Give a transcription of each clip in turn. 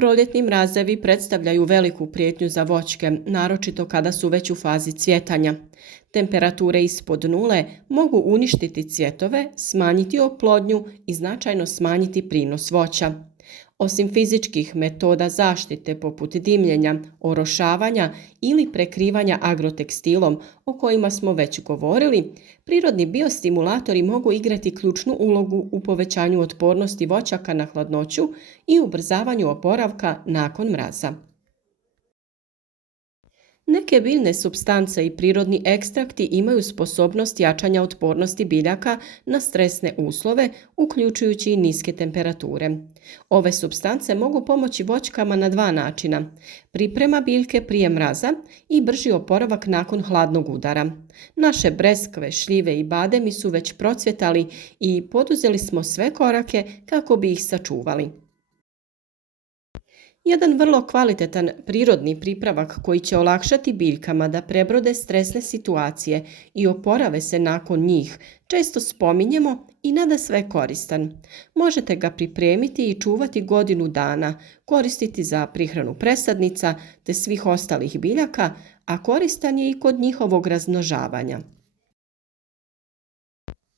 Proljetni mrazevi predstavljaju veliku prijetnju za voćke, naročito kada su već u fazi cvjetanja. Temperature ispod nule mogu uništiti cvjetove, smanjiti oplodnju i značajno smanjiti prinos voća. Osim fizičkih metoda zaštite poput dimljenja, orošavanja ili prekrivanja agrotekstilom o kojima smo već govorili, prirodni biostimulatori mogu igrati ključnu ulogu u povećanju otpornosti voćaka na hladnoću i ubrzavanju oporavka nakon mraza. Neke biljne supstance i prirodni ekstrakti imaju sposobnost jačanja otpornosti biljaka na stresne uslove, uključujući i niske temperature. Ove supstance mogu pomoći voćkama na dva načina: priprema biljke prije mraza i brži oporavak nakon hladnog udara. Naše breskve, šljive i bademi su već procvjetali i poduzeli smo sve korake kako bi ih sačuvali. Jedan vrlo kvalitetan prirodni pripravak koji će olakšati biljkama da prebrode stresne situacije i oporave se nakon njih često spominjemo i nadasve koristan. Možete ga pripremiti i čuvati godinu dana, koristiti za prihranu presadnica te svih ostalih biljaka, a koristan je i kod njihovog razmnožavanja.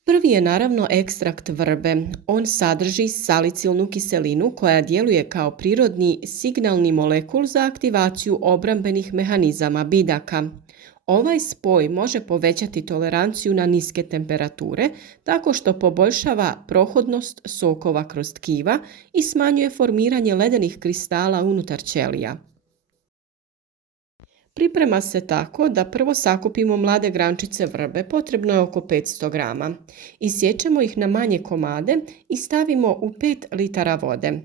Prvi je naravno ekstrakt vrbe. On sadrži salicilnu kiselinu koja djeluje kao prirodni signalni molekul za aktivaciju obrambenih mehanizama biljaka. Ovaj spoj može povećati toleranciju na niske temperature tako što poboljšava prohodnost sokova kroz tkiva i smanjuje formiranje ledenih kristala unutar ćelija. Priprema se tako da prvo sakupimo mlade grančice vrbe, potrebno je oko 500 grama. Isječemo ih na manje komade i stavimo u 5 litara vode.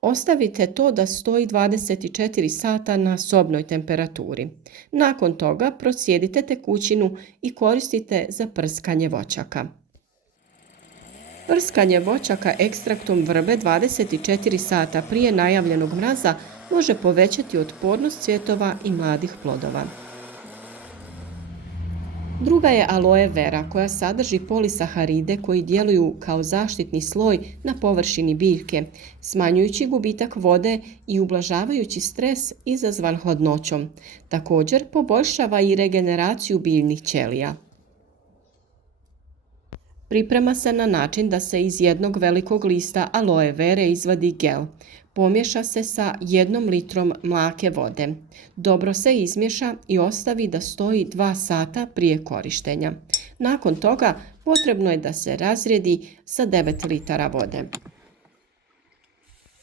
Ostavite to da stoji 24 sata na sobnoj temperaturi. Nakon toga procijedite tekućinu i koristite za prskanje voćaka. Prskanje voćaka ekstraktom vrbe 24 sata prije najavljenog mraza može povećati otpornost cvjetova i mladih plodova. Druga je aloe vera koja sadrži polisaharide koji djeluju kao zaštitni sloj na površini biljke, smanjujući gubitak vode i ublažavajući stres izazvan hladnoćom. Također poboljšava i regeneraciju biljnih ćelija. Priprema se na način da se iz jednog velikog lista aloe vere izvadi gel. Pomješa se sa 1 litrom mlake vode. Dobro se izmiješa i ostavi da stoji 2 sata prije korištenja. Nakon toga potrebno je da se razrijedi sa 9 litara vode.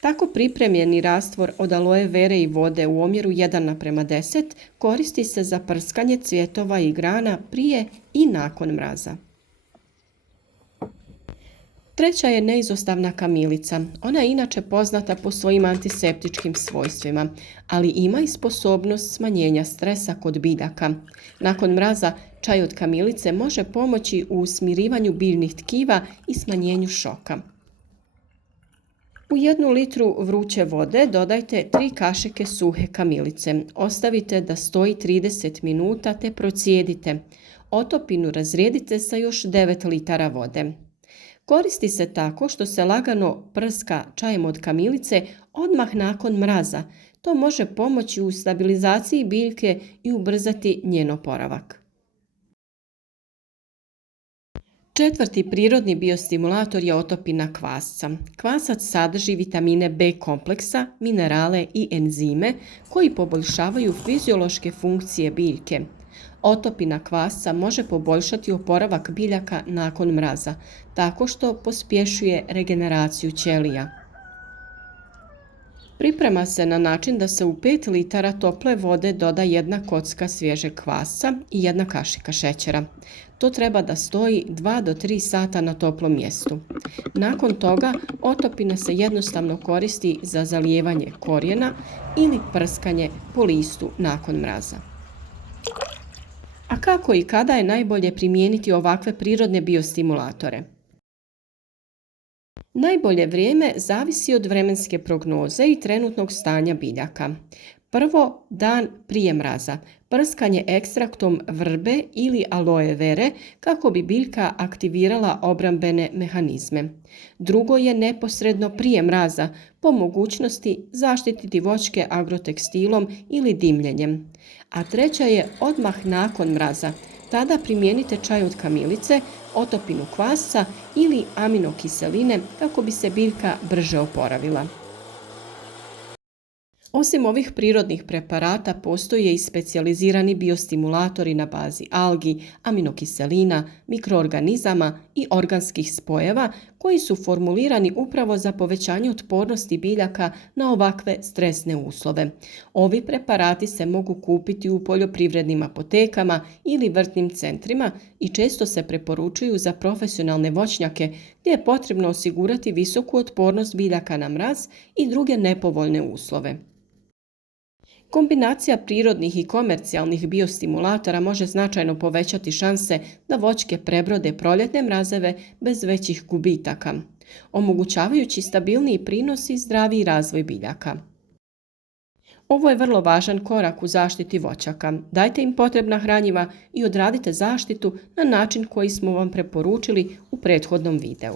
Tako pripremljeni rastvor od aloe vere i vode u omjeru 1:10 koristi se za prskanje cvjetova i grana prije i nakon mraza. Treća je neizostavna kamilica. Ona je inače poznata po svojim antiseptičkim svojstvima, ali ima i sposobnost smanjenja stresa kod biljaka. Nakon mraza čaj od kamilice može pomoći u smirivanju biljnih tkiva i smanjenju šoka. U 1 litru vruće vode dodajte 3 kašike suhe kamilice. Ostavite da stoji 30 minuta te procijedite. Otopinu razrijedite sa još 9 litara vode. Koristi se tako što se lagano prska čajem od kamilice odmah nakon mraza. To može pomoći u stabilizaciji biljke i ubrzati njen oporavak. Četvrti prirodni biostimulator je otopina kvasca. Kvasac sadrži vitamine B kompleksa, minerale i enzime koji poboljšavaju fiziološke funkcije biljke. Otopina kvasca može poboljšati oporavak biljaka nakon mraza, tako što pospješuje regeneraciju ćelija. Priprema se na način da se u 5 litara tople vode doda 1 kocka svježeg kvasca i 1 kašika šećera. To treba da stoji 2 do 3 sata na toplom mjestu. Nakon toga otopina se jednostavno koristi za zalijevanje korijena ili prskanje po listu nakon mraza. A kako i kada je najbolje primijeniti ovakve prirodne biostimulatore? Najbolje vrijeme zavisi od vremenske prognoze i trenutnog stanja biljaka. Prvo, dan prije mraza. Prskanje ekstraktom vrbe ili aloe vere kako bi biljka aktivirala obrambene mehanizme. Drugo je neposredno prije mraza, po mogućnosti zaštititi voćke agrotekstilom ili dimljenjem. A treća je odmah nakon mraza. Tada primijenite čaj od kamilice, otopinu kvasca ili aminokiseline kako bi se biljka brže oporavila. Osim ovih prirodnih preparata postoje i specijalizirani biostimulatori na bazi algi, aminokiselina, mikroorganizama i organskih spojeva koji su formulirani upravo za povećanje otpornosti biljaka na ovakve stresne uslove. Ovi preparati se mogu kupiti u poljoprivrednim apotekama ili vrtnim centrima i često se preporučuju za profesionalne voćnjake gdje je potrebno osigurati visoku otpornost biljaka na mraz i druge nepovoljne uslove. Kombinacija prirodnih i komercijalnih biostimulatora može značajno povećati šanse da voćke prebrode proljetne mrazeve bez većih gubitaka, omogućavajući stabilniji prinos i zdraviji razvoj biljaka. Ovo je vrlo važan korak u zaštiti voćaka. Dajte im potrebna hranjiva i odradite zaštitu na način koji smo vam preporučili u prethodnom videu.